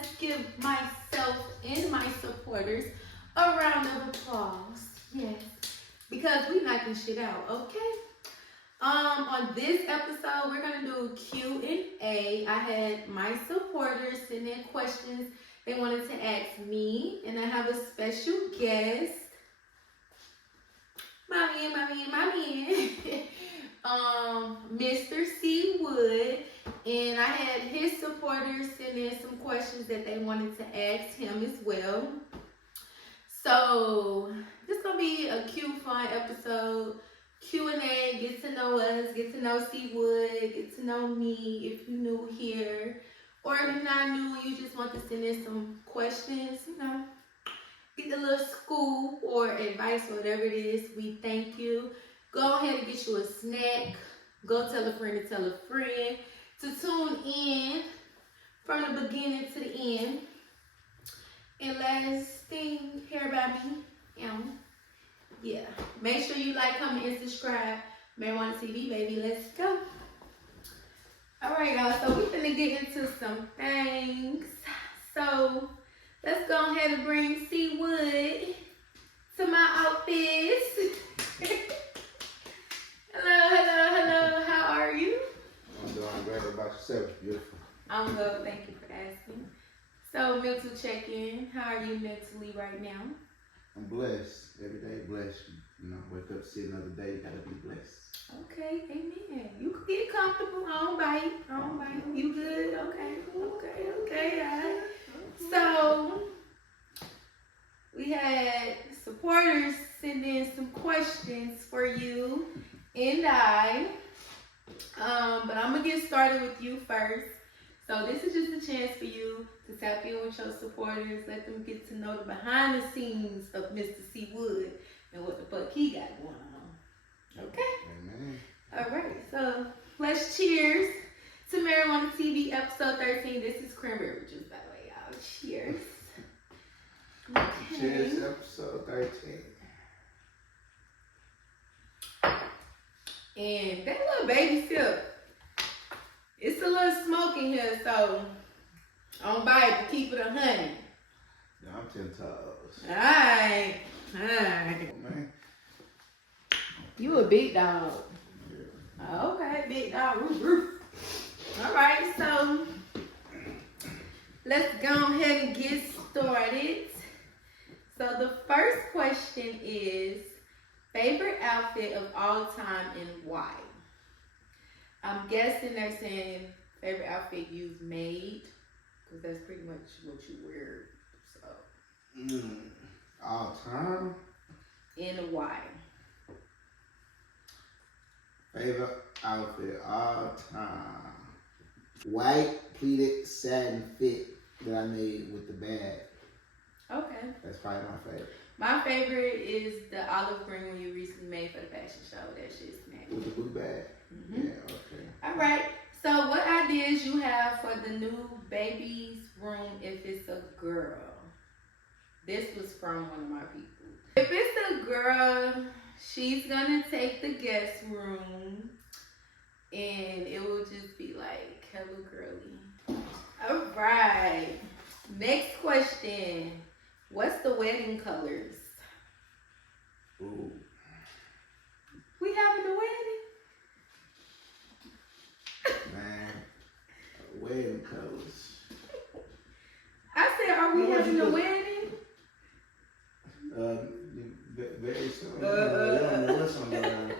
let's give myself and my supporters a round of applause. Yes, because we knocking shit out, okay? On this episode, we're gonna do Q&A. I had my supporters send in questions they wanted to ask me, and I have a special guest, my man, Mr. C. Wood, and I had his supporters send in some questions that they wanted to ask him as well. So this is gonna be a cute, fun episode. Q&A, get to know us, get to know C. Wood, get to know me if you're new here. Or if you're not new, you just want to send in some questions, get a little scoop or advice or whatever it is. We thank you. Go ahead and get you a snack. Go tell a friend to tell a friend to tune in from the beginning to the end. And last thing, hear about me. Yeah. Make sure you like, comment, and subscribe. Marijuana TV, baby. Let's go. All right, y'all. So we're gonna get into some things. So let's go ahead and bring C. Wood to my office. Hello. How are you? I'm doing great. What about yourself? Beautiful. I'm good. Thank you for asking. So mental check-in. How are you mentally right now? I'm blessed. Every day blessed. Wake up, see another day. Gotta be blessed. Okay, amen. You can get comfortable. I don't bite. You good? Okay. All right. So we had supporters send in some questions for you and I. But I'm gonna get started with you first. So this is just a chance for you to tap in with your supporters, let them get to know the behind the scenes of Mr. C. Wood and what the fuck he got going on. Okay? Amen. All right, so let's cheers to Marijuana TV episode 13. This is cranberry juice, by the way, y'all. Cheers. Okay. Cheers, episode 13. And that little baby sip, it's a little smoke in here, so don't bite, but keep it 100. Yeah, I'm 10 toes. Alright. Oh, man. You a big dog. Yeah. Okay, big dog. Alright, so let's go ahead and get started. So the first question is, favorite outfit of all time and why? I'm guessing they're saying favorite outfit you've made, because that's pretty much what you wear. So. All time? And why? Favorite outfit all time. White pleated satin fit that I made with the bag. Okay. That's probably my favorite. My favorite is the olive green one you recently made for the fashion show. That shit's snazzy. With the blue bag? Mm-hmm. Yeah, okay. All right. So what ideas you have for the new baby's room if it's a girl? This was from one of my people. If it's a girl, she's gonna take the guest room and it will just be like hello girly. All right. Next question. What's the wedding colors? Ooh. We having a wedding? Man. Wedding colors. I said, are we having a wedding? Very soon. You don't know what's on the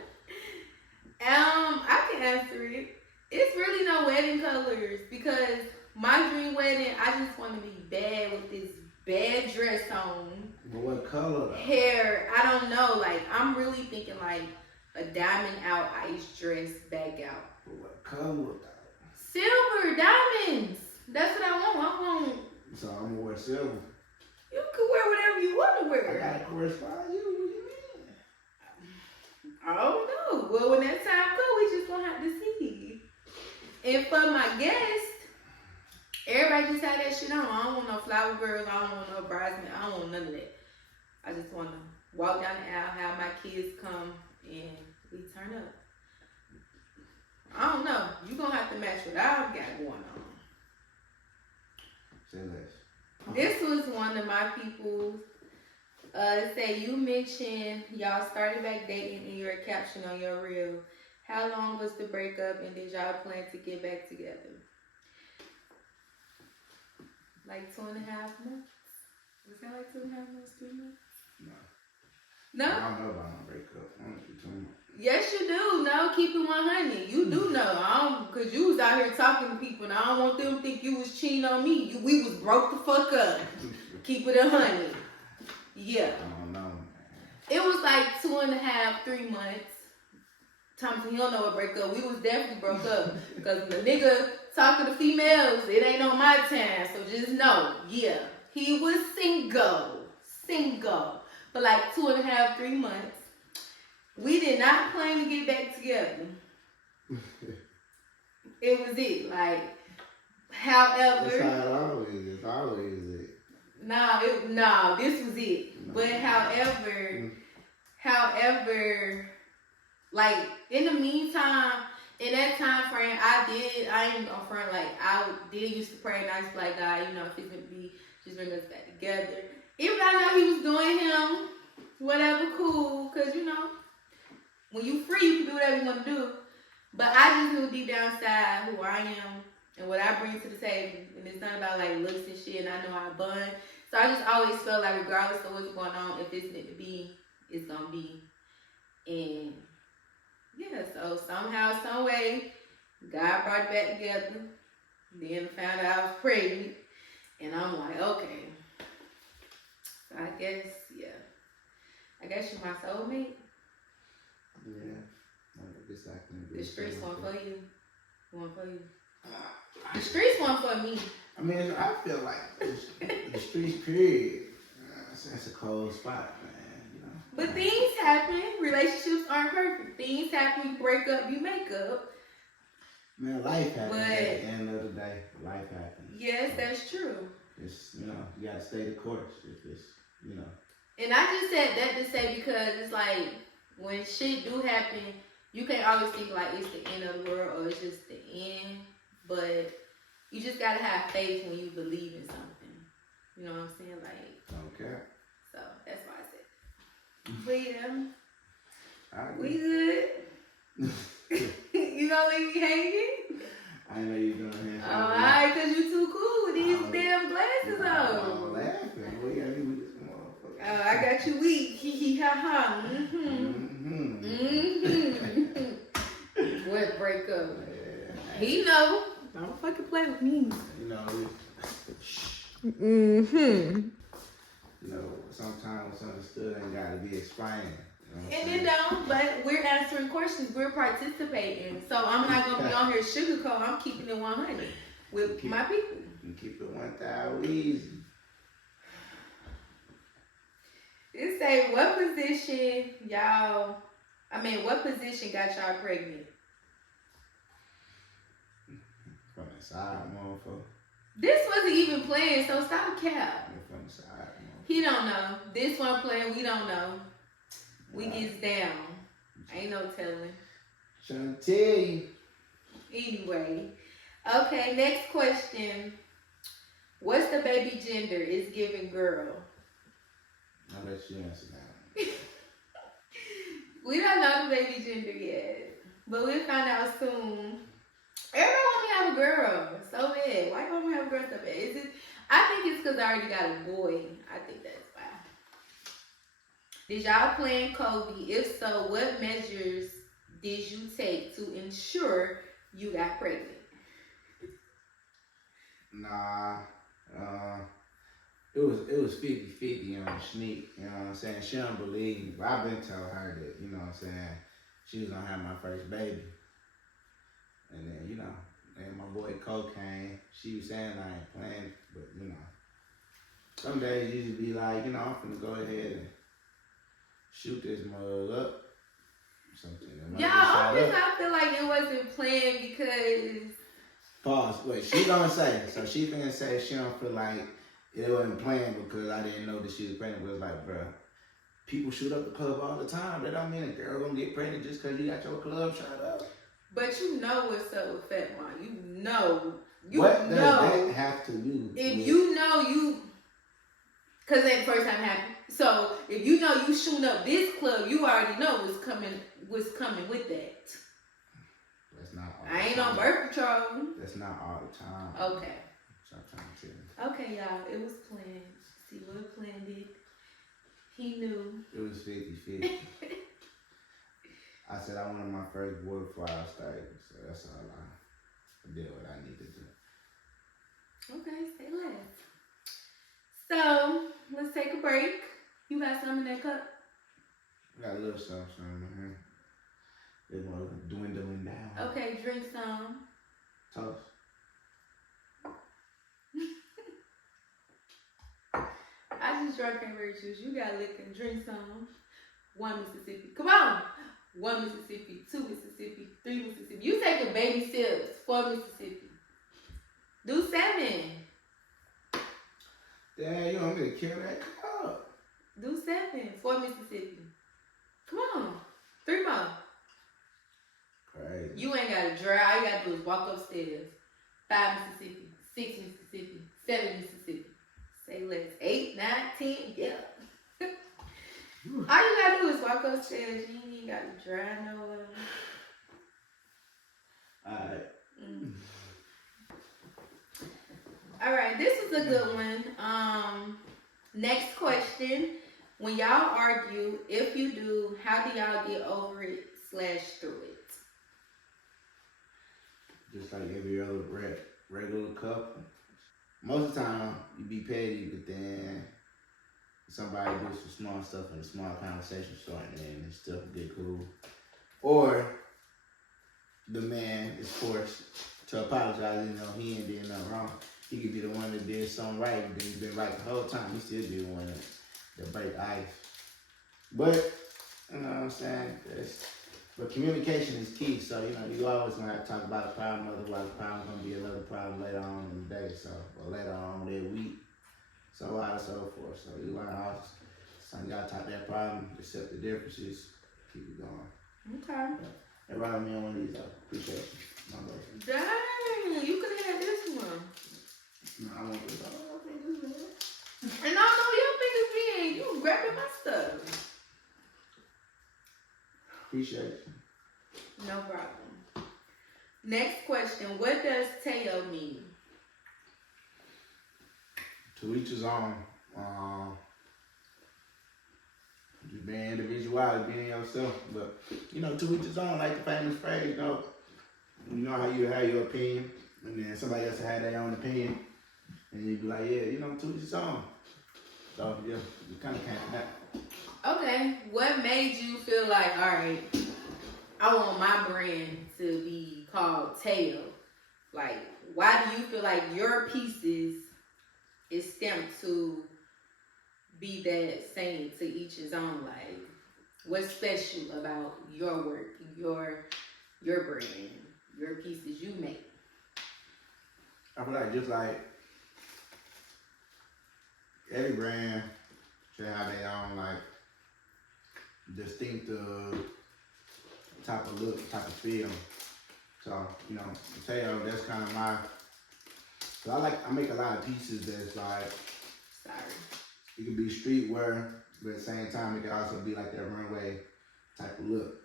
I can answer it. It's really no wedding colors because my dream wedding, I just want to be bad with this bad dress on. But what color though? Hair, I don't know. Like, I'm really thinking like a diamond out ice dress back out. But what color though? Silver, diamonds. That's what I want. So I'm gonna wear silver. You can wear whatever you want to I wear. gotta correspond you. What do you mean? I don't know. Well, when that time comes, we just gonna have to see. And for my guests, everybody just have that shit on. I don't want no flower girls. I don't want no bridesmaids. I don't want none of that. I just want to walk down the aisle, have my kids come, and we turn up. I don't know. You gonna have to match what I've got going on. Say less. This was one of my people. Say you mentioned y'all started back dating in your caption on your reel. How long was the breakup and did y'all plan to get back together? Like 2.5 months? Was that like 2.5 months, 3 months? No. No? I don't know about no breakup. Honestly, too much. Yes, you do. No, keep it 100. You do know. Cause you was out here talking to people and I don't want them to think you was cheating on me. We was broke the fuck up. Keep it 100. Yeah. I don't know, man. It was like 2.5, 3 months. Thompson, he don't know what breakup. We was definitely broke up. Because the nigga talking to females, it ain't on my time. So just know, yeah. He was single. Single. For like 2.5, 3 months. We did not plan to get back together. It was it. Like, however. That's how it always is. It's always it. No, this was it. No. But however, like in the meantime, in that time frame, I ain't gonna front, like I did used to pray and I used to be like, God, you know, if it's gonna be, just bring us back together. Even though I know he was doing him, whatever, cool, cause you know, when you free, you can do whatever you wanna do. But I just knew deep down inside who I am and what I bring to the table. And it's not about like looks and shit, and I know I bun. So I just always felt like regardless of what's going on, if it's meant to be, it's gonna be. And yeah, so somehow, some way, God brought it back together. Then I found out I was pregnant. And I'm like, okay. So I guess, yeah. I guess you're my soulmate. Yeah. I guess I can do The streets something. one for you. One for you. The streets one for me. I mean, I feel like the streets, period. That's a cold spot, man. You know. But things happen. Relationships aren't perfect. Things happen. You break up, you make up. Man, life happens But- at the end of the day. Life happens. Yes, that's true. It's, you know, you gotta stay the course. If it's, you know. And I just said that to say because it's like when shit do happen, you can't always think like it's the end of the world or it's just the end. But you just gotta have faith when you believe in something. You know what I'm saying? Like, Okay. so that's why I said. But yeah, I we agree. good. You gonna leave me hanging? I know you're doing here. Alright, cause you too cool with these Oh, damn glasses I'm on. laughing. What you gotta do with this motherfucker? Oh, I got you weak. Hee hee ha ha. What break up? Yeah. He know. Don't fucking play with me. You know, Mm-hmm. you know, sometimes what's understood ain't gotta be explained. You know what I'm And saying? it don't, but we're answering questions. We're participating. So I'm not gonna be on here sugarcoat. I'm keeping it 100 with my people. You keep it 1,000 easy. It say what position what position got y'all pregnant? From the side, motherfucker. This wasn't even playing, so stop cap. From the side, motherfucker. He don't know. This one playing, we don't know. We gets down. Ain't no telling. Trying to tell you. Anyway. Okay, next question. What's the baby gender? It's giving girl. I'll let you answer that. We don't know the baby gender yet. But we'll find out soon. Everyone want me to have a girl so bad. Why don't we have a girl so bad? I think it's because I already got a boy. I think that's why. Did y'all plan COVID? If so, what measures did you take to ensure you got pregnant? Nah, it was 50-50 on Sneak, you know what I'm saying? She don't believe me, but I've been telling her that, you know what I'm saying, she was gonna have my first baby. And then, you know, and my boy Cocaine, she was saying I ain't playing, but you know, some days you just be like, you know, I'm finna go ahead and shoot this mug up. Something. I feel like it wasn't planned because... Pause. Wait, she gonna say. So she finna say she don't feel like it wasn't planned because I didn't know that she was pregnant. But it's like, bruh, people shoot up the club all the time. That don't mean a girl gonna get pregnant just because you got your club shot up. But you know what's up with Fat Mom. You know You what does know, that have to do? if with- you know you, because that first time happened. So if you know you shooting up this club, you already know what's coming with that. That's not all I ain't the on time. birth control. That's not all the time. Okay. Stop trying to tell me. Okay, y'all. It was planned. See what planned it. He knew. It was 50-50. I said I wanted my first boy before I started, so that's all I did what I need to do. Okay, say less. So let's take a break. You got some in that cup? I got a little something in here. It's more dwindling down. Okay, drink some. Toast. I just drank cranberry juice. You got liquor. Drink some. 1 Mississippi. Come on. 1 Mississippi, 2 Mississippi, 3 Mississippi. You taking baby sips. 4 Mississippi. Do 7. Damn, you want me to kill that cup? Do 7. 4 Mississippi. Come on. 3 more. Crazy. You ain't got to drive. All you got to do is walk upstairs. 5 Mississippi, 6 Mississippi, 7 Mississippi. Say less. 8, 9, 10. Yeah. All you got to do is walk upstairs. You ain't even got to drive nowhere. Alright. All right, this is a good one. Next question. When y'all argue, if you do, how do y'all get over it / through it? Just like every other regular couple. Most of the time, you be petty, but then somebody do some small stuff and a small conversation starting and then stuff get cool. Or the man is forced to apologize, you know, he ain't did nothing wrong. He could be the one that did something right, and then he's been right the whole time. He still be the one that break ice. But, you know what I'm saying? But communication is key, so, you know, you always gonna have to talk about a problem, otherwise the problem gonna be another problem later on in the day, so, or later on that week, so on and so forth. So you learn how you gotta talk that problem, accept the differences, keep it going. Okay. Everybody on me on one of these, I appreciate you. My brother. Dang, you could have had this one. No, I want this. I think this is it. And I know your fingers being, you grabbing my stuff. Appreciate you. No problem. Next question. What does Teo mean? To each his own. Just being individuality, being yourself. But, you know, to each his own, like the famous phrase, you know how you have your opinion, and then somebody else had their own opinion, and you be like, yeah, you know, to each his own. So, yeah, you kind of came from that. Okay. What made you feel like, all right, I want my brand to be called Teo? Like, why do you feel like your pieces is stamped to be that same, to each his own? Like, what's special about your work, your brand, your pieces you make? I feel like just like every brand should have their own like distinctive type of look, type of feel. So, you know, Teo, that's kind of my. So I make a lot of pieces that's like. Sorry. It could be streetwear, but at the same time, it could also be like that runway type of look.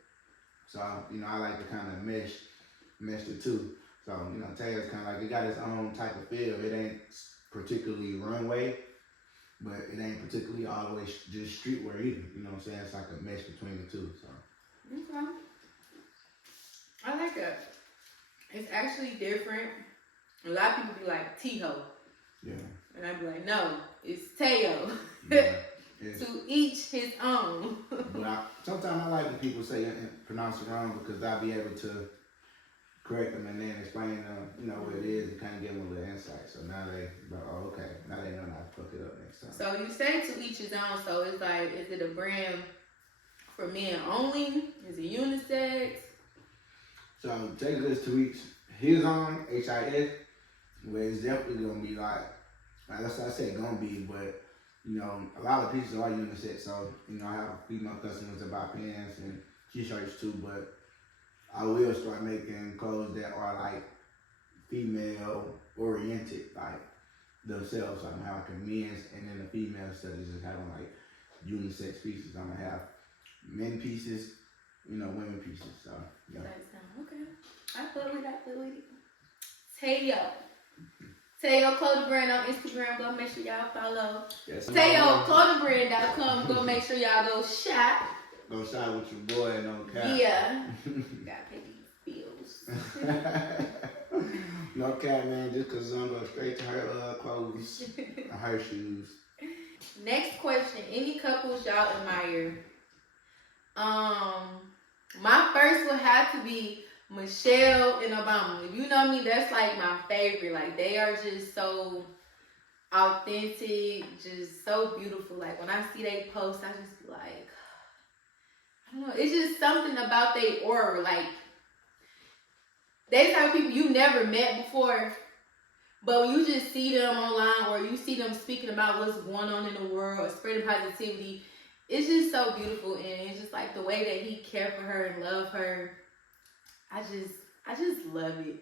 So, you know, I like to kind of mesh the two. So, you know, Teo's kind of like, it got its own type of feel. It ain't particularly runway, but it ain't particularly all the way just streetwear either. You know what I'm saying? It's like a mesh between the two. So. Okay. I like that. It's actually different. A lot of people be like, Teho. Yeah. And I'd be like, no, it's Teo. Yeah. To each his own. But sometimes I like when people say and pronounce it wrong because I'll be able to correct them and then explain you know, what it is and kind of give them a little insight. So now they, oh, okay, now they know not to fuck it up next time. So you say to each his own, so it's like, is it a brand for men only? Is it unisex? So take this to each his own, HIS, where it's definitely gonna be like that's what I say gonna be, but you know, a lot of pieces are unisex, so you know, I have female customers that buy pants and t-shirts too, but I will start making clothes that are like female oriented, like themselves. So I'm gonna have like a men's, and then the female studies just having like unisex pieces. I'm gonna have men pieces, women pieces. So yeah. Okay. I fuck with it. Teo Clothing Brand on Instagram. Go make sure y'all follow. Yes, TeoClothingBrand.com. Go make sure y'all go shop. Go shop with your boy, no cap. Yeah. Gotta pay these bills. No cap, man. Just cause I'm going straight to her clothes, her shoes. Next question. Any couples y'all admire? My first would have to be Michelle and Obama. You know me, that's like my favorite. Like, they are just so authentic, just so beautiful. Like, when I see they post, I just be like, I don't know, it's just something about they aura. Like, they type of people you never met before, but when you just see them online or you see them speaking about what's going on in the world or spreading positivity, it's just so beautiful. And it's just like the way that he cared for her and loved her. I just love it.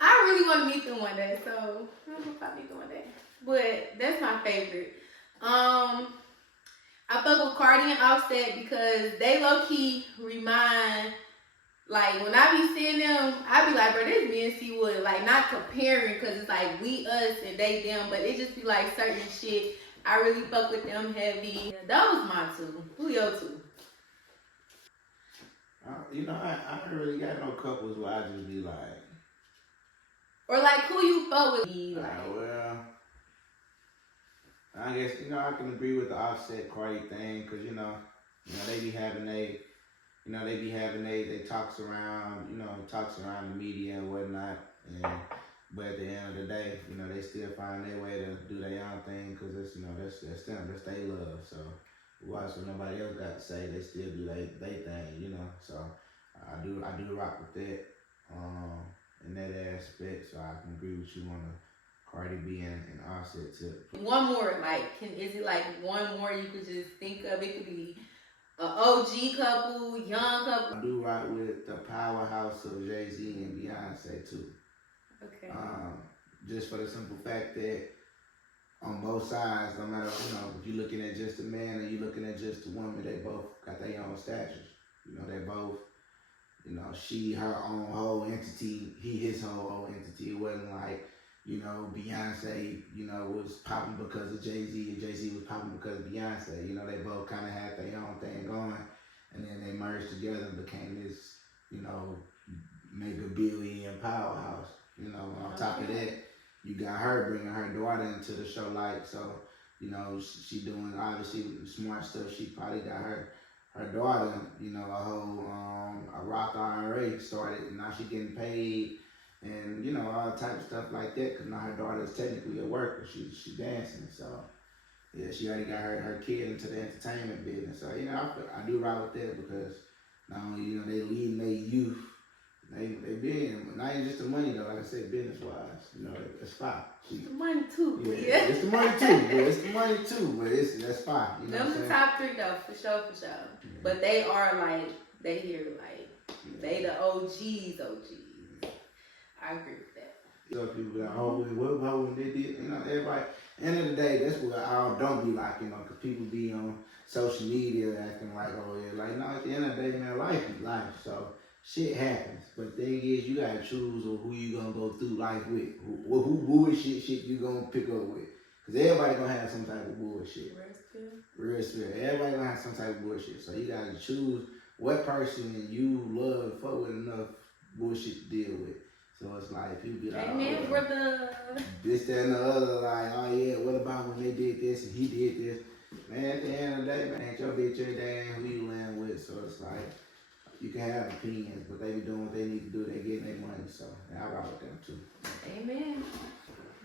I really want to meet them one day, so I don't know if I'll meet them one day. But that's my favorite. I fuck with Cardi and Offset because they low-key remind, like, when I be seeing them, I be like, bro, this me and C-Wood. Like, not comparing because it's like we, us, and they, them, but it just be like certain shit. I really fuck with them heavy. That was my two. Who your two? I don't really got no couples where I just be like. Or like, who you fuck with? Well, I guess, I can agree with the Offset Cardi thing, because, they be having they talks around, talks around the media and whatnot, but at the end of the day, they still find their way to do their own thing, because it's, that's them, that's their love, so watch what nobody else got to say, they still do their thing, so I do rock with that, in that aspect, so I can agree with you on the Cardi B and Offset tip. One more, like, is it like one more you could just think of? It could be an OG couple, young couple. I do rock with the powerhouse of Jay-Z and Beyonce too. Okay. Just for the simple fact that on both sides, no matter, if you're looking at just a man or you're looking at just a woman, they both got their own statures. They both, she her own whole entity, he his whole entity. It wasn't like, Beyonce, was popping because of Jay-Z and Jay-Z was popping because of Beyonce. They both kind of had their own thing going, and then they merged together and became this, mega billion powerhouse. On top of that, you got her bringing her daughter into the show, like, so, she doing obviously smart stuff. She probably got her daughter, a whole, a rock IRA started, and now she getting paid. And, all type of stuff like that, because now her daughter is technically a worker. She's dancing. So, yeah, she already got her kid into the entertainment business. So, I do ride with that because not only, they leading their youth, they being, not even just the money though, like I said, business-wise, it's fine. The money too, yeah. It's the money too, but that's fine. Them the top three though, for sure. Yeah. But they are like, they they the OGs. I agree with that. So people like, what about when they did? Everybody. End of the day, that's what I don't be like, because people be on social media acting like, oh yeah, like, no. At the end of the day, man, life is life. So shit happens. But the thing is, you gotta choose who you gonna go through life with. Who bullshit shit you gonna pick up with? Because everybody gonna have some type of bullshit. Real spirit. Everybody gonna have some type of bullshit. So you gotta choose what person you love and fuck with enough bullshit to deal with. So it's like, people be like, amen, brother. This, that, and the other, like, oh yeah, what about when they did this and he did this? Man, at the end of the day, man, ain't your bitch your day and who you land with. So it's like, you can have opinions, but they be doing what they need to do. They getting their money, so I rock with them too. Amen.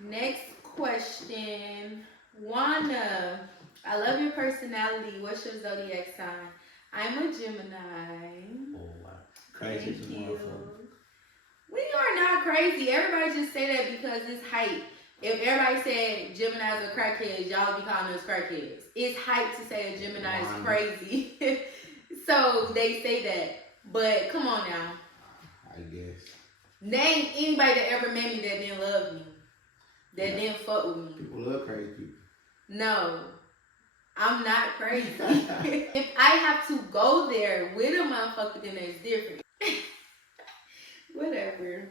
Next question. Wanda, I love your personality. What's your zodiac sign? I'm a Gemini. Oh, wow. Crazy. Thank you. We are not crazy. Everybody just say that because it's hype. If everybody said Geminis are crackheads, y'all be calling us crackheads. It's hype to say a Gemini is crazy. So they say that. But come on now. I guess. Name anybody that ever made me that didn't love me. That didn't fuck with me. People love crazy people. No. I'm not crazy. If I have to go there with a motherfucker, then that's different. Whatever.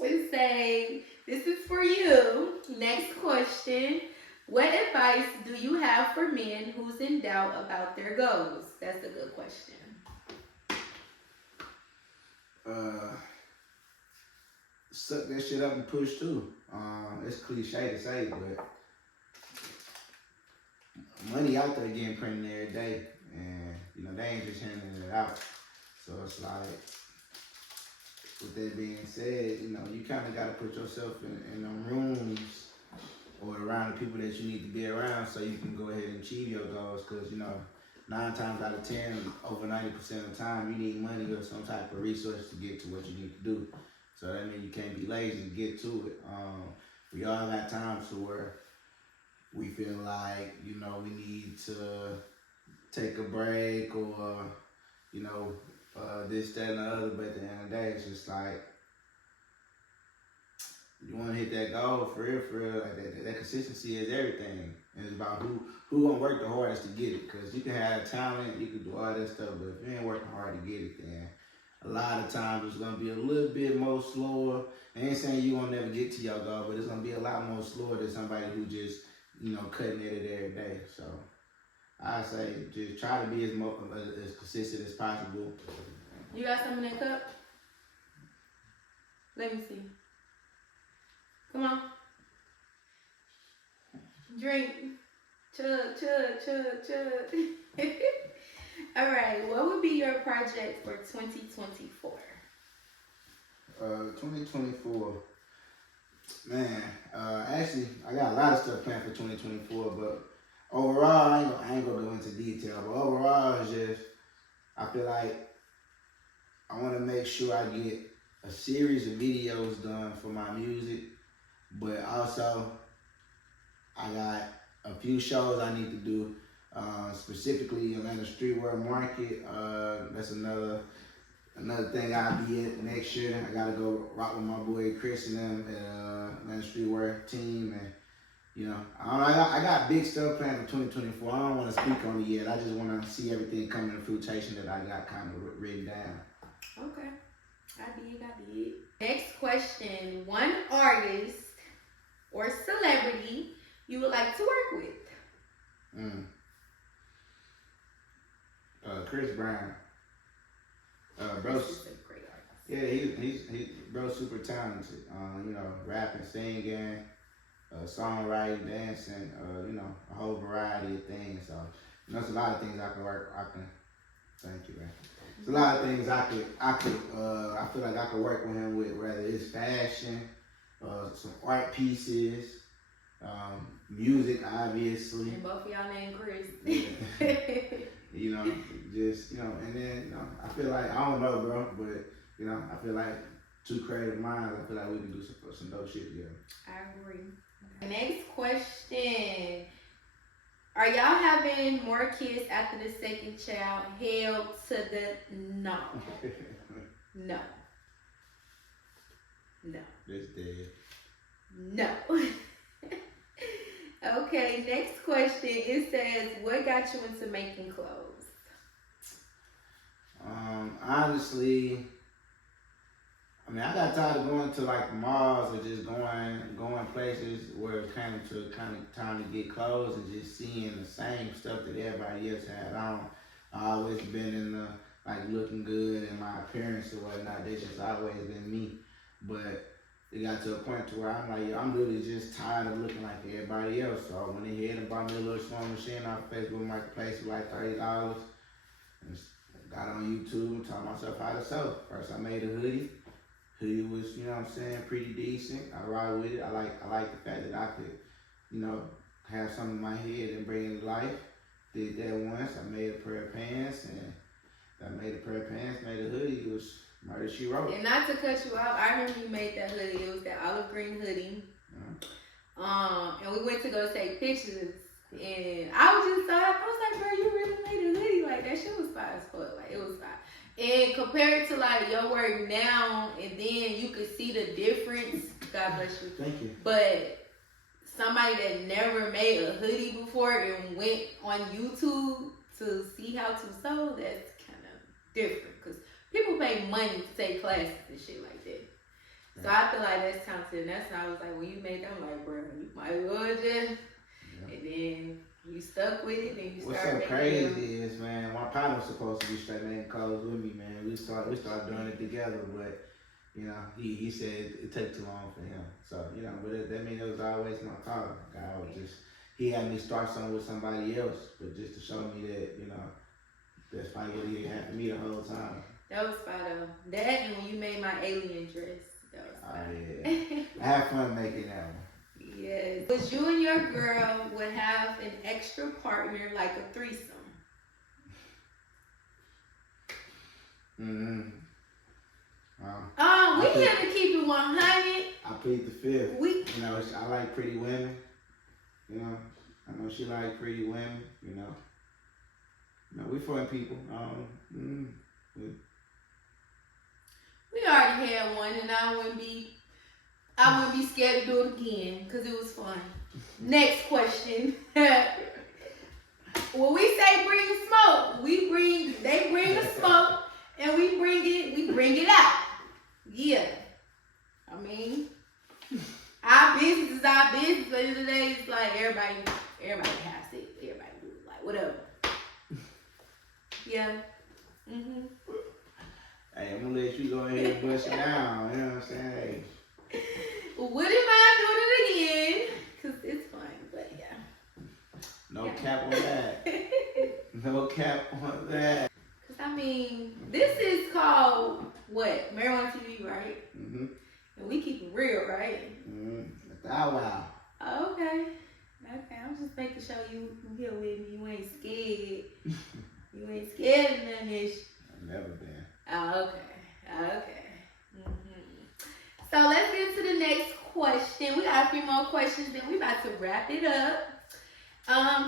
We say, this is for you. Next question. What advice do you have for men who's in doubt about their goals? That's a good question. Suck that shit up and push through. It's cliche to say, but money out there getting printed every day, and you know they ain't just handing it out. So it's like, with that being said, you know you kind of got to put yourself in them rooms or around the people that you need to be around, so you can go ahead and achieve your goals. Because you know, 9 times out of 10, over 90% of the time, you need money or some type of resource to get to what you need to do. So that means you can't be lazy and get to it. We all got times to where we feel like, you know, we need to take a break or, you know, this, that, and the other. But at the end of the day, it's just like, you want to hit that goal for real. Like that consistency is everything. And it's about who gonna work the hardest to get it. Because you can have talent, you can do all that stuff, but if you ain't working hard to get it, then a lot of times it's gonna be a little bit more slower. I ain't saying you won't never get to your goal, but it's gonna be a lot more slower than somebody who just, you know, cutting at it every day. So I say just try to be as consistent as possible. You got some in that cup? Let me see. Come on. Drink. Chug. All right. What would be your project for 2024? 2024. Man, actually, I got a lot of stuff planned for 2024, but overall, I ain't gonna go into detail. But overall, it's just, I feel like I want to make sure I get a series of videos done for my music, but also I got a few shows I need to do, specifically Atlanta Streetwear Market. That's another thing I'll be at next year. I gotta go rock with my boy Chris and them at Atlanta Streetwear team, and you know, I got big stuff planned for 2024. I don't want to speak on it yet. I just want to see everything come into fruition that I got kind of written down. Okay, I did. Next question: one artist or celebrity you would like to work with? Chris Brown. Bro, This is a great artist. Yeah, he's bro, super talented. You know, rapping, singing, songwriting, dancing. You know, a whole variety of things. So, you know, it's a lot of things I can. Thank you, man. It's a lot of things I feel like I could work with him with, whether it's fashion, some art pieces, music, obviously. And both of y'all named Chris. Yeah. You know, just, you know, and then, you know, I feel like, I don't know, bro, but, you know, I feel like two creative minds, I feel like we can do some dope shit together. I agree. Next question. Are y'all having more kids after the second child? Hell to the no. No. This dead. No. Okay, next question. It says, what got you into making clothes? Honestly, I mean, I got tired of going to like malls or just going places where it came to kind of time to get clothes and just seeing the same stuff that everybody else had on. I always been in the like looking good and my appearance or whatnot. That's just always been me. But it got to a point to where I'm like, yo, I'm literally just tired of looking like everybody else. So I went ahead and bought me a little sewing machine off Facebook Marketplace for like $30. And got on YouTube and taught myself how to sew. First I made a hoodie. Hoodie was, you know what I'm saying, pretty decent. I ride with it. I like the fact that I could, you know, have something in my head and bring it to life. Did that once. I made a pair of pants, and I made a pair of pants, made a hoodie. It was Murder, She Wrote. And not to cut you off, I remember you made that hoodie. It was that olive green hoodie. And we went to go take pictures. And I was just so happy. I was like, bro, you really made a hoodie. Like, that shit was fire as fuck. Like, it was fire. And compared to like your work now, and then you could see the difference. God bless you. Thank you. But somebody that never made a hoodie before and went on YouTube to see how to sew, that's kind of different. Because people pay money to take classes and shit like that. So I feel like that's talented. And that's why I was like, when you made that, I'm like, bro, you might as well just. And then you stuck with it and you What's started so crazy is, man, my partner was supposed to be straight making clothes with me, man. We started doing it together, but you know, he said it took too long for him. So, you know, but that means it was always my thought. God was just, he had me start something with somebody else, but just to show me that, you know, that's probably what he had for me the whole time. That was spot on. That and when you made my alien dress. That was spot on. Yeah. I had fun making that one. Yes. But you and your girl would have an extra partner, like a threesome. Mm-hmm. We here to keep it 100. I plead the fifth. You know, I like pretty women. You know, I know she like pretty women. You know, we fun people. We already had one, and I wouldn't be scared to do it again because it was fun. Next question. When we say bring smoke, they bring the smoke, and we bring it out. Yeah. I mean, our business is our business, but at the end of the day, it's like everybody has it. Everybody do it, like whatever. Yeah. Mhm. Hey, I'm gonna let you go ahead and bust it down. You know what I'm saying? Hey. Wouldn't mind doing it again, cause it's fun. But yeah. No cap on that. No cap on that. Cause I mean, this is called what? Marijuana TV, right? Mhm. And we keep it real, right? Mhm. Wow. Okay. I'm just making sure you here with me. You ain't scared. You ain't scared of none of this. I've never been. Oh, okay. So let's get to the next question. We got a few more questions, then we about to wrap it up.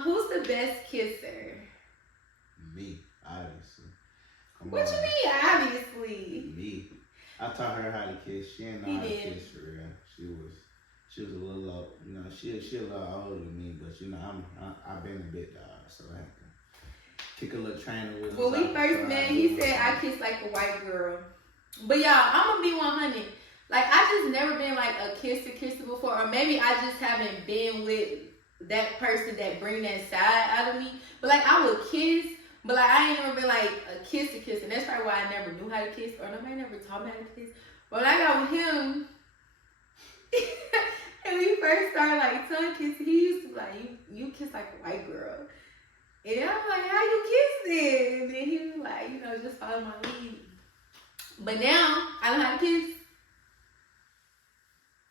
Who's the best kisser? Me, obviously. What you mean, obviously? Me. I taught her how to kiss. She didn't know how to kiss for real. She was a little old, you know, she a little older than me, but you know, I've been a bit dog, so I have to kick a little trainer with. When we first met, he said I kiss like a white girl. But y'all, I'm gonna be 100. Like, I just never been like a kisser before, or maybe I just haven't been with that person that bring that side out of me. But like, I would kiss, but like, I ain't never been like a kisser, and that's probably why I never knew how to kiss, or nobody never taught me how to kiss. But when I got with him, and we first started like tongue kissing, he used to be like, you kiss like a white girl. And I'm like, how you kiss then? And then he was like, you know, just follow my lead. But now, I know how to kiss.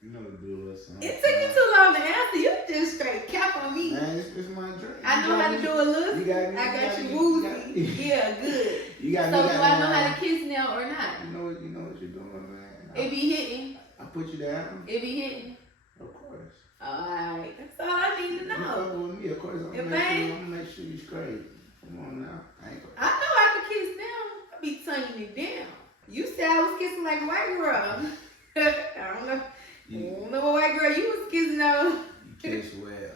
You know to do a little something. It took you too long to answer. You just straight cap on me. Man, it's my dream. I know how to do a little. You got me. I got you woozy. Yeah, good. You got me. So do I know how to kiss now or not? You know what you're doing, man. It be hitting. I put you down. It be hitting. Of course. Alright. That's all I need to You know. fucking with me, of course. I'm gonna make sure you straight. Come on now. I know I can kiss now. I be tonguing it down. You said I was kissing like a white girl. I don't know. I don't know what white girl you was kissing on. You kiss well.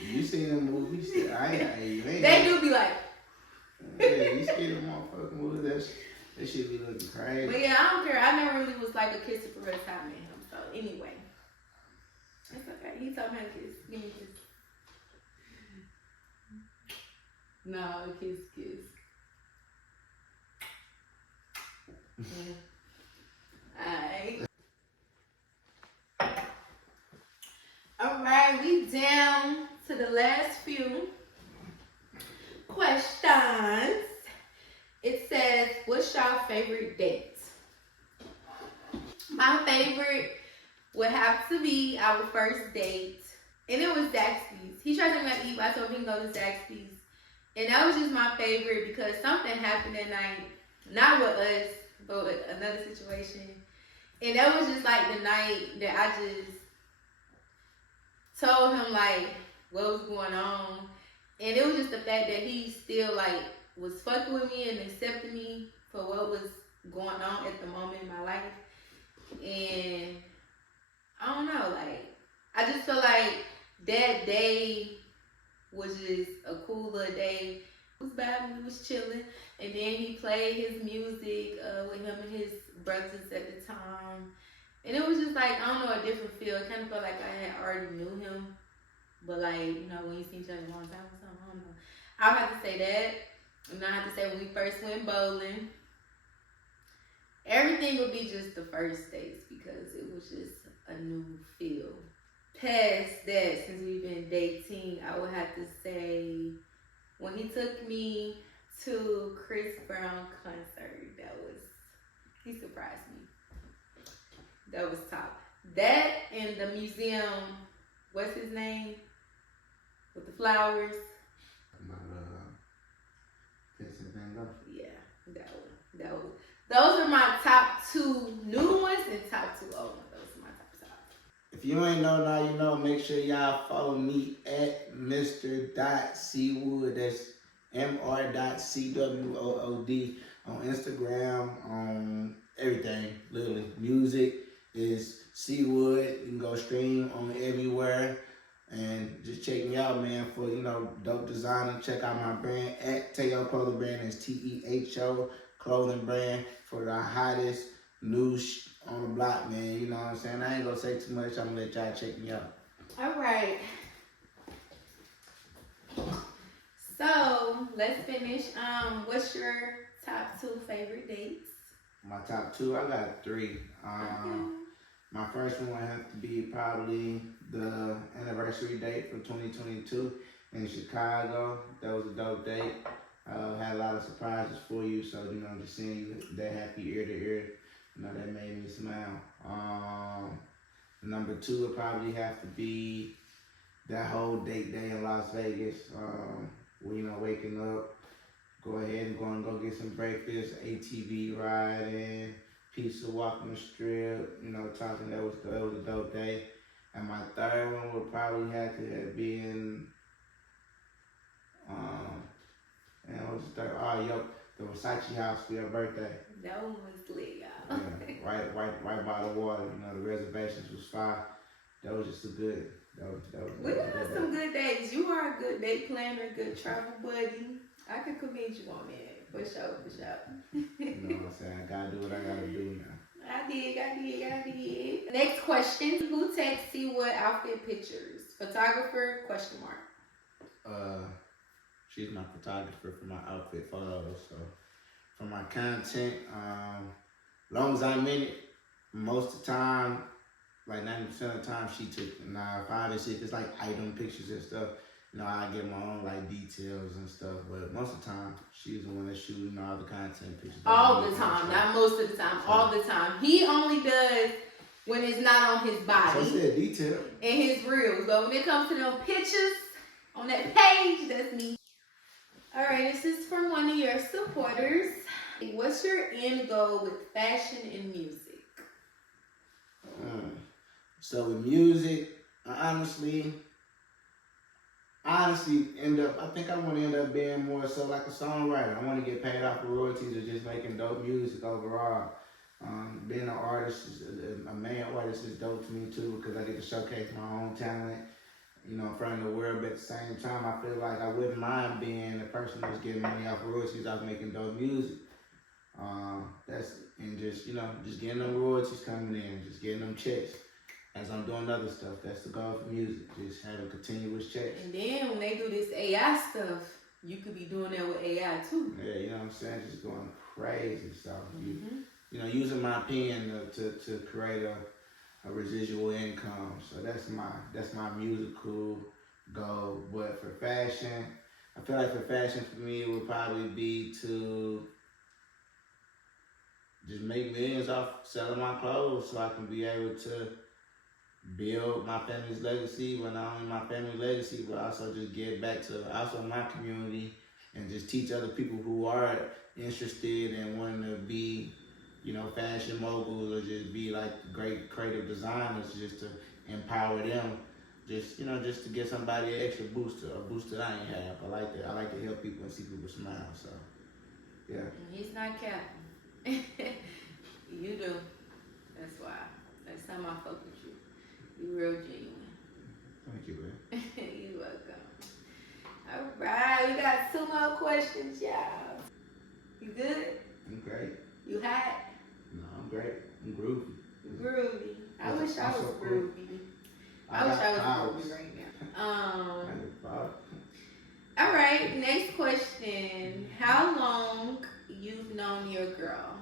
You seen them movies? You ain't. They do be like. Yeah, you see them motherfucking movies. That shit be looking crazy. But yeah, I don't care. I never really was like a kisser for real time in him. So anyway, it's okay. He taught me how to kiss. Give me a kiss. No, kiss. Alright. Alright, we down to the last few questions. It says, what's your favorite date? My favorite would have to be our first date. And it was Zaxby's. He tried to take me out to eat, but I told him he can go to Zaxby's. And that was just my favorite because something happened that night. Not with us, but with another situation. And that was just like the night that I just told him like what was going on. And it was just the fact that he still like was fucking with me and accepting me for what was going on at the moment in my life. And I don't know, like, I just feel like that day was just a cool little day. It was bad when we was chilling, and then he played his music with him and his brothers at the time, and it was just like, I don't know, a different feel. It kind of felt like I had already knew him, but like, you know, when you see each other a long time or something, I don't know. I'll have to say that, and I have to say when we first went bowling, everything would be just the first dates because it was just a new feel. Past that, since we've been dating, I would have to say when he took me to Chris Brown concert, he surprised me. That was top. That and the museum, what's his name? With the flowers. Vincent Van Gogh. Yeah, that one. Those are my top 2 new ones and top 2 old ones. Those are my top. If you ain't know now, you know, make sure y'all follow me at Mr.Cwood. That's Mr.Cwood on Instagram, on everything, literally. Music is Cwood. You can go stream on everywhere. And just check me out, man, for, you know, dope designer. Check out my brand at Teo Clothing Brand. It's TEHO Clothing Brand for the hottest news on the block, man. You know what I'm saying? I ain't gonna say too much. I'm gonna let y'all check me out. All right. So let's finish. What's your top 2 favorite dates? My top 2, I got 3. My first one would have to be probably the anniversary date for 2022 in Chicago. That was a dope date. Had a lot of surprises for you, so, you know, just seeing you that happy ear to ear, you know, that made me smile. Number 2 would probably have to be that whole date day in Las Vegas. Where, you know, waking up, go ahead and go get some breakfast, ATV riding, pizza walking the strip, you know, talking. That was a dope day. And my third one would probably have to have been, and it was the third. The Versace house for your birthday. That one was lit, y'all. Yeah, right by the water. You know, the reservations was fire. That was just a good. We had some good days. You are a good date planner, good travel buddy. I can commend you on that. For sure. You know what I'm saying? I gotta do what I gotta do now. I did. Next question. Who takes Cwood outfit pictures? Photographer, ? She's my photographer for my outfit photos. So for my content, long as I'm in it, most of the time, like 90% of the time, she took it. Now, if it's like item pictures and stuff, you know, I get my own like details and stuff. But most of the time, she's the one that's shooting all the content pictures. All the time, not most of the time. So, all the time. He only does when it's not on his body. So it's detail. And his reels. But when it comes to them pictures on that page, that's me. All right, this is from one of your supporters. What's your end goal with fashion and music? So with music, I honestly I think I want to end up being more so like a songwriter. I want to get paid off the royalties of just making dope music overall. Being an artist, a main artist is dope to me too because I get to showcase my own talent, you know, in front of the world. But at the same time, I feel like I wouldn't mind being the person who's getting money off royalties off making dope music. Just getting them royalties coming in, just getting them checks. As I'm doing other stuff, that's the goal for music. Just having continuous checks. And then when they do this AI stuff, you could be doing that with AI too. Yeah, you know what I'm saying? Just going crazy. So, you know, using my pen to create a residual income. So that's my musical goal. But for fashion, I feel like for fashion for me, it would probably be to just make millions off selling my clothes so I can be able to build my family's legacy, but not only my family's legacy, but also just give back to also my community and just teach other people who are interested and wanting to be, you know, fashion moguls or just be like great creative designers, just to empower them, just to get somebody an extra booster, a booster I ain't have. I like to help people and see people smile. So. Yeah. He's not capping. You do. That's why. That's how I fuck with you. You real genuine. Thank you, man. You're welcome. Alright, we got 2 more questions, y'all. You good? I'm great. You hot? No, I'm great. I'm groovy. Groovy. I Yes, wish I I'm was so cool. groovy. I wish I was groovy right now. Alright, next question. How long you've known your girl?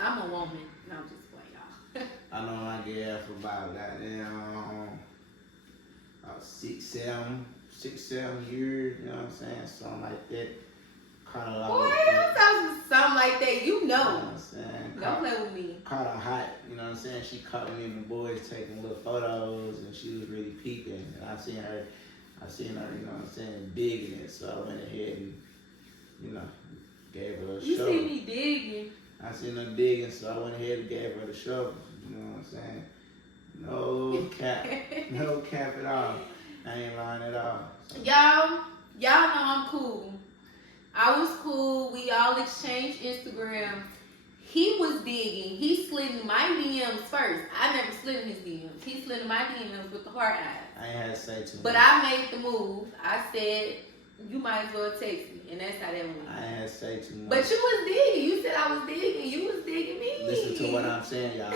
I'm a woman. No, I'm just playing, y'all. I know my girl for about goddamn about 6-7 years, you know what I'm saying? Something like that. Caught her Boy, don't talk something like that. You You know know. what I'm saying? Don't play with me. Caught her hot, you know what I'm saying? She caught me and the boys taking little photos and she was really peeking. And I seen her, you know what I'm saying, digging it. So I went ahead and, you know, gave her a You shovel. see me digging. I seen her digging, so I went ahead and gave her the shovel. You know what I'm saying? No cap. No cap at all. I ain't lying at all. So. Y'all know I'm cool. I was cool. We all exchanged Instagram. He was digging. He slid in my DMs first. I never slid in his DMs. He slid in my DMs with the heart eyes. I ain't had to say too much. But I made the move. I said, you might as well text me. And that's how that went. I ain't had to say too much. But you was digging. You said I was digging. You was digging me. Listen to what I'm saying, y'all.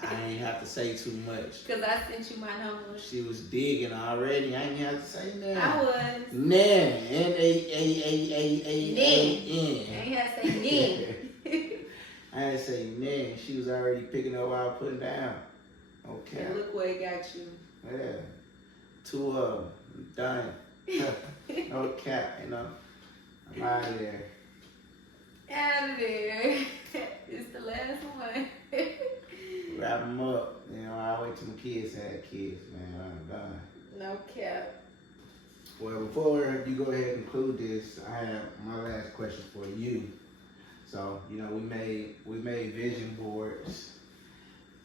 I ain't have to say too much. Because I sent you my number. She was digging already. I ain't have to say nothing. I was. Nah. N-A-A-A-A-A-A-N. I ain't had to say then. I had to say nah. She was already picking up what I was putting down. Okay. And look where it got you. Yeah. 2 of them. Done. No cap, you know. I'm out of there. Out of there. It's the last one. Wrap them up. You know, I wait till my kids have kids, man. I'm done. No cap. Well, before you go ahead and conclude this, I have my last question for you. So, you know, we made vision boards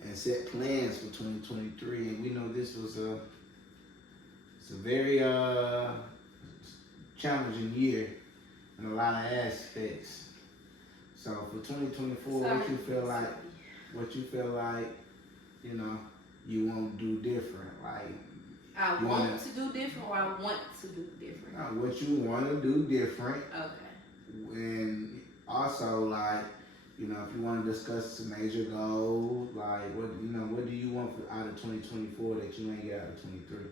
and set plans for 2023, and we know this was a very challenging year in a lot of aspects. So for 2024, what you feel like, you know, you want to do different, like I want to do different, or I want to do different. what you want to do different. Okay. And also, like, you know, if you want to discuss some major goals, like what do you want out of 2024 that you ain't get out of 23?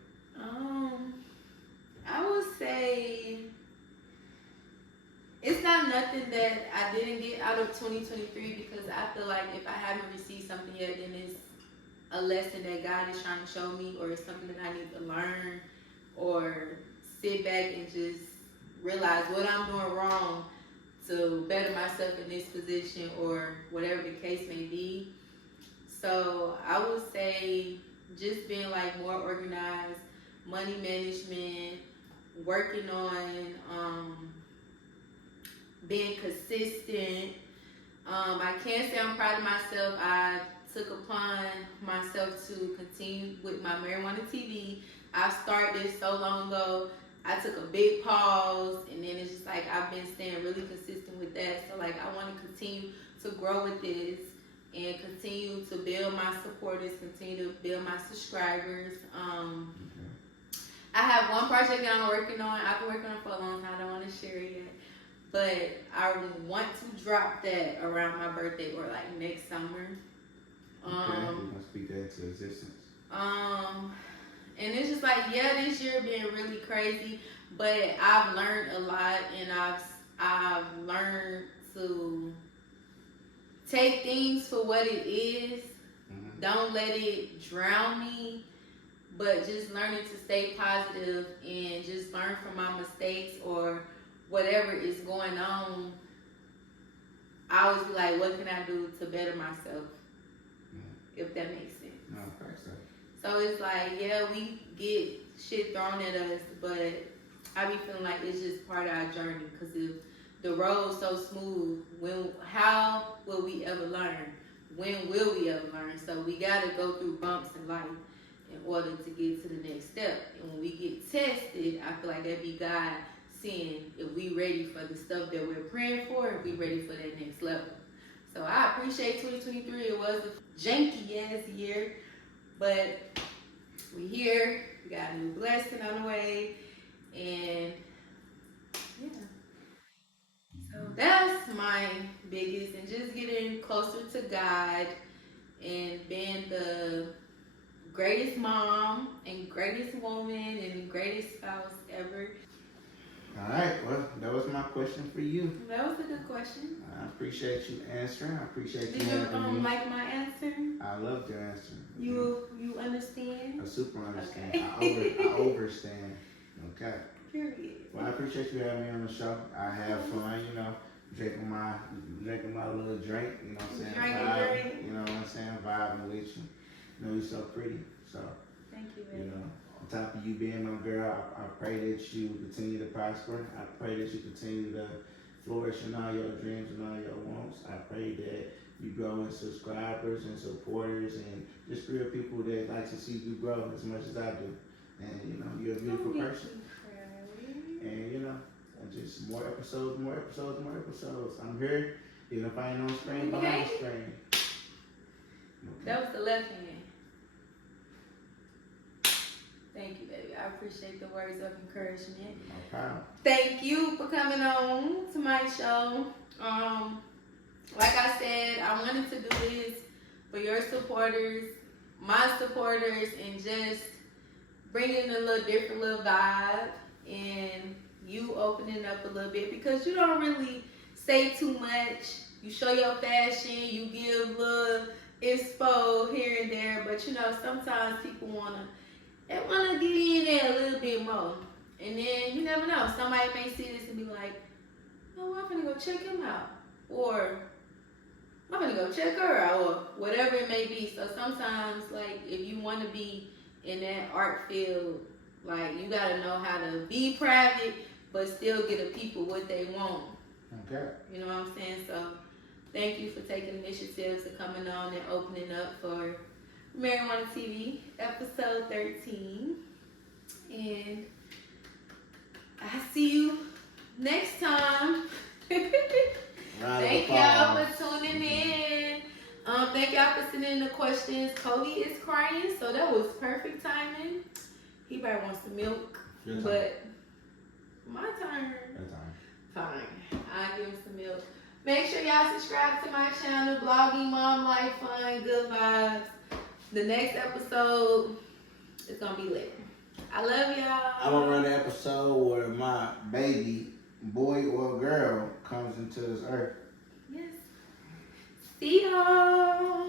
I would say it's not nothing that I didn't get out of 2023, because I feel like if I haven't received something yet, then it's a lesson that God is trying to show me, or it's something that I need to learn, or sit back and just realize what I'm doing wrong to better myself in this position, or whatever the case may be. So I would say just being like more organized, money management, working on being consistent. I can say I'm proud of myself. I took upon myself to continue with my Marijuana TV. I started this so long ago. I took a big pause, and then it's just like I've been staying really consistent with that. So like I want to continue to grow with this and continue to build my supporters, continue to build my subscribers. I have one project that I'm working on. I've been working on it for a long time. I don't want to share it yet. But I want to drop that around my birthday, or like next summer. Okay, we're gonna speak that to existence. And it's just like, yeah, this year been really crazy, but I've learned a lot, and I've learned to take things for what it is. Mm-hmm. Don't let it drown me, but just learning to stay positive and just learn from my mistakes, or whatever is going on. I always be like, what can I do to better myself? If that makes sense. No, thanks, sir. So it's like, yeah, we get shit thrown at us, but I be feeling like it's just part of our journey. Because if the road's so smooth, how will we ever learn? When will we ever learn? So we got to go through bumps in life in order to get to the next step. And when we get tested, I feel like that be God seeing if we ready for the stuff that we're praying for, if we ready for that next level. So I appreciate 2023. It was a janky ass year, but we here. We got a new blessing on the way, and yeah. So that's my biggest, and just getting closer to God and being the greatest mom and greatest woman and greatest spouse ever. Alright, well, that was my question for you. That was a good question. I appreciate you answering. I appreciate Did you you having me. like my answer? I loved your answer. You understand? I super understand. Okay. I overstand. Okay. Period. Well, I appreciate you having me on the show. I have fun, you know, drinking my little drink, you know what I'm saying? Drinking Vibing, drink. you know what I'm saying? Vibing with you. You know, you're so pretty. So, Thank you, you baby. know, on top of you being my girl, I pray that you continue to prosper. I pray that you continue to flourish in all your dreams and all your wants. I pray that you grow in subscribers and supporters and just real people that like to see you grow as much as I do. And, you know, you're a beautiful person. And, you know, and just more episodes. I'm here. Even if I ain't on screen, I'm on screen. Okay. That was the left hand. Thank you, baby. I appreciate the words of encouragement. No problem. Thank you for coming on to my show. Like I said, I wanted to do this for your supporters, my supporters, and just bringing a little different little vibe and you opening up a little bit because you don't really say too much. You show your fashion, you give little inspo here and there, but you know, sometimes people wanna get in there a little bit more. And then you never know. Somebody may see this and be like, oh, I'm gonna go check him out. Or I'm gonna go check her out, or whatever it may be. So sometimes, like, if you want to be in that art field, like, you gotta know how to be private, but still get the people what they want. Okay. You know what I'm saying? So thank you for taking initiatives to coming on and opening up for Marijuana TV, episode 13. And I see you next time. Thank y'all for tuning in. Thank y'all for sending in the questions. Kobe is crying, so that was perfect timing. He probably wants some milk, but my turn. Fine, I'll give him some milk. Make sure y'all subscribe to my channel, Blogging Mom Life Fun, Good Vibes. The next episode is gonna be lit. I love y'all. I'm gonna run an episode where my baby, boy or girl, comes into this earth. Yes. See y'all.